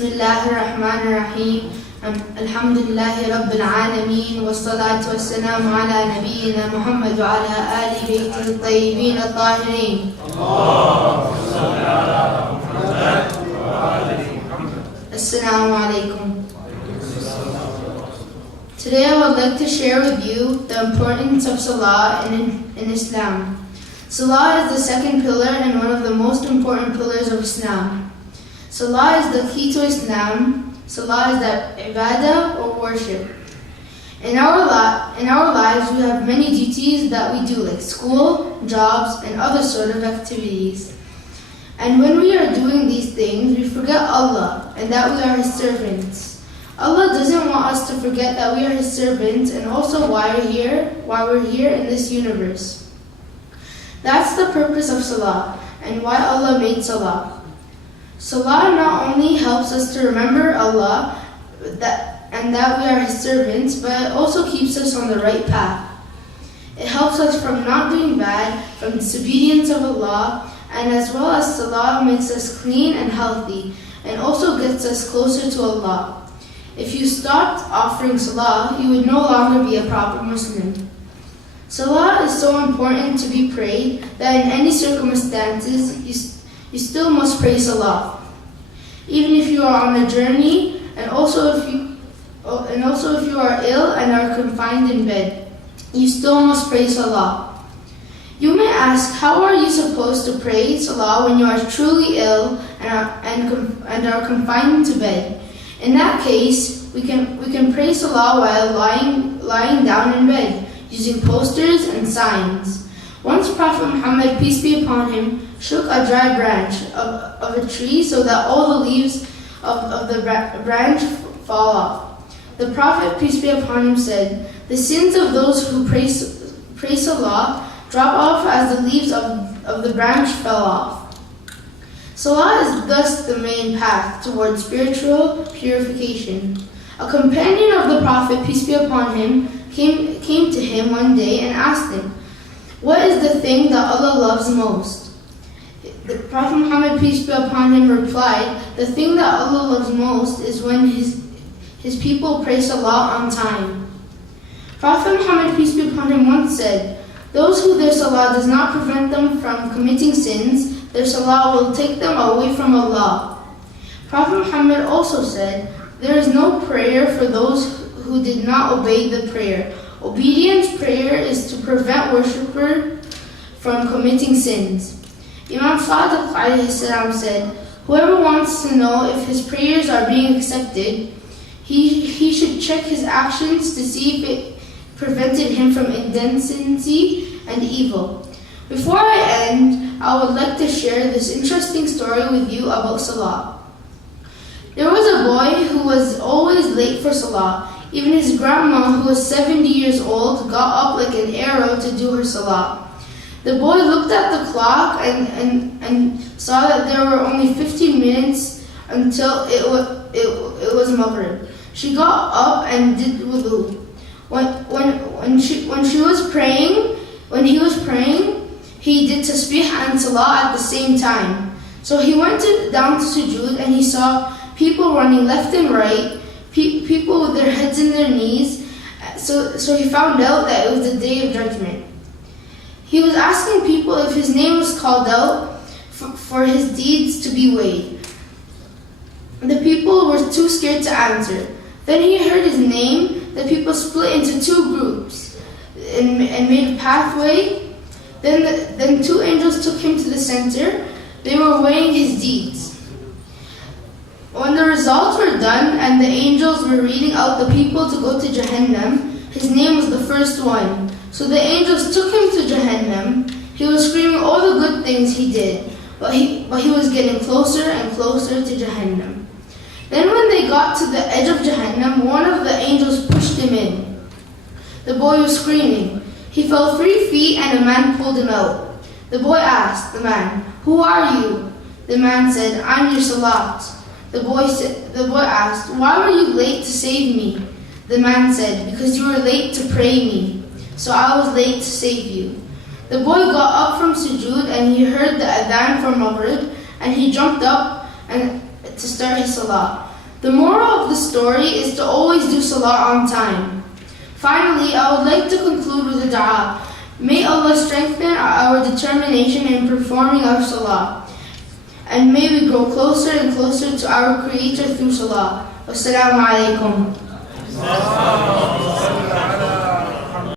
Bismillahir Rahmanir Rahim. Alhamdulillahi Rabbil Alameen. Wassalatu wassalamu ala nabiyyina Muhammad wa ala ali baytihi at-tayyibin at-tahirin. Assalamu alaikum. Today I would like to share with you the importance of Salah in Islam. Salah is the second pillar and one of the most important pillars of Islam. Salah is the key to Islam. Salah is the ibadah or worship. In our lives we have many duties that we do, like school, jobs, and other sort of activities. And when we are doing these things, we forget Allah and that we are His servants. Allah doesn't want us to forget that we are His servants and also why we're here in this universe. That's the purpose of Salah and why Allah made Salah. Salah not only helps us to remember Allah and that we are His servants, but it also keeps us on the right path. It helps us from not doing bad, from disobedience of Allah, and as well as Salah makes us clean and healthy, and also gets us closer to Allah. If you stopped offering Salah, you would no longer be a proper Muslim. Salah is so important to be prayed that in any circumstances, you still must pray Salah. Even if you are on a journey, and also if you are ill and are confined in bed, you still must pray Salah. You may ask, how are you supposed to pray Salah when you are truly ill and are confined to bed? In that case, we can pray Salah while lying down in bed, using posters and signs. Once Prophet Muhammad, peace be upon him, shook a dry branch of a tree so that all the leaves of the branch fall off. The Prophet, peace be upon him, said, "The sins of those who pray Salah drop off as the leaves of the branch fell off." Salah is thus the main path towards spiritual purification. A companion of the Prophet, peace be upon him, came to him one day and asked him, "What is the thing that Allah loves most?" The Prophet Muhammad, peace be upon him, replied, "The thing that Allah loves most is when his people pray Salah on time." Prophet Muhammad, peace be upon him, once said, "Those who their Salah does not prevent them from committing sins, their Salah will take them away from Allah." Prophet Muhammad also said, "There is no prayer for those who did not obey the prayer. Obedience prayer is to prevent worshipper from committing sins." Imam Sadiq alayhi salam said, "Whoever wants to know if his prayers are being accepted, he should check his actions to see if it prevented him from indecency and evil." Before I end, I would like to share this interesting story with you about Salah. There was a boy who was always late for Salah. Even his grandma, who was 70 years old, got up like an arrow to do her Salah. The boy looked at the clock and saw that there were only 15 minutes until it was Maghrib. She got up and did wudu. When he was praying, he did tasbih and salah at the same time. So he went down to sujood and he saw people running left and right, people with their heads in their knees. So he found out that it was the day of judgment. He was asking people if his name was called out for his deeds to be weighed. The people were too scared to answer. Then he heard his name. The people split into two groups and made a pathway. Then two angels took him to the center. They were weighing his deeds. When the results were done and the angels were reading out the people to go to Jahannam, his name was the first one. So the angels took him to Jahannam. He was screaming all the good things he did, but he was getting closer and closer to Jahannam. Then when they got to the edge of Jahannam, one of the angels pushed him in. The boy was screaming. He fell 3 feet and a man pulled him out. The boy asked the man, "Who are you?" The man said, "I'm your Salat." The boy asked, "Why were you late to save me?" The man said, "Because you were late to pray me, so I was late to save you." The boy got up from sujood and he heard the adhan for Maghrib and he jumped up to start his Salah. The moral of the story is to always do salah on time. Finally, I would like to conclude with a dua. May Allah strengthen our determination in performing our salah, and may we grow closer and closer to our Creator through salah. Wassalamu alaikum.